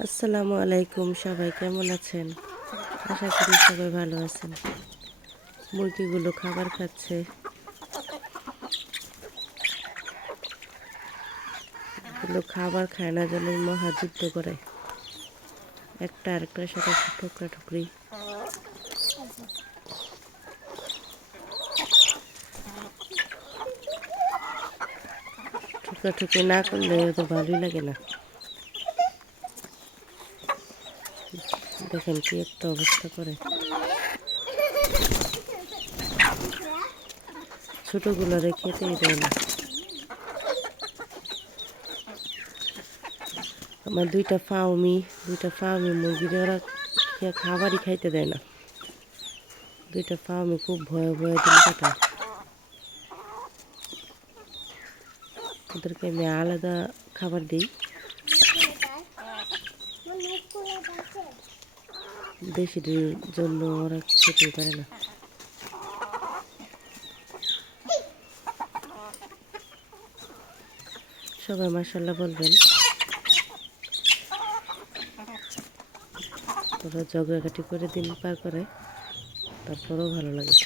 আসসালামু আলাইকুম, সবাই কেমন আছেন? আশা করি সবাই ভালো আছেন। মুরগিগুলো খাবার খাচ্ছে। এগুলো খাবার খায় না, যেন মহাযুদ্ধ করে, একটা আরেকটার সাথে ঠোকরাঠুকরি। ঠোকরাঠুকরি না করলে তো ভালোই লাগে না। দেখেন কি একটা অবস্থা করে। ছোটগুলোরে খেতেই দেয় না। আমার দুইটা ফাউমি মুরগির ওরা খাবারই খাইতে দেয় না। দুইটা ফাউমি খুব ভয়ে ভয়ে দিন কাটায়। ওদেরকে আমি আলাদা খাবার দিই। দেশিদের জন্য ওরা খেতেই পারে না। সবাই মাশাআল্লাহ বলবেন। ওরা ঝগড়াঝাটি করে দিন পার করে, তারপরেও ভালো লাগে।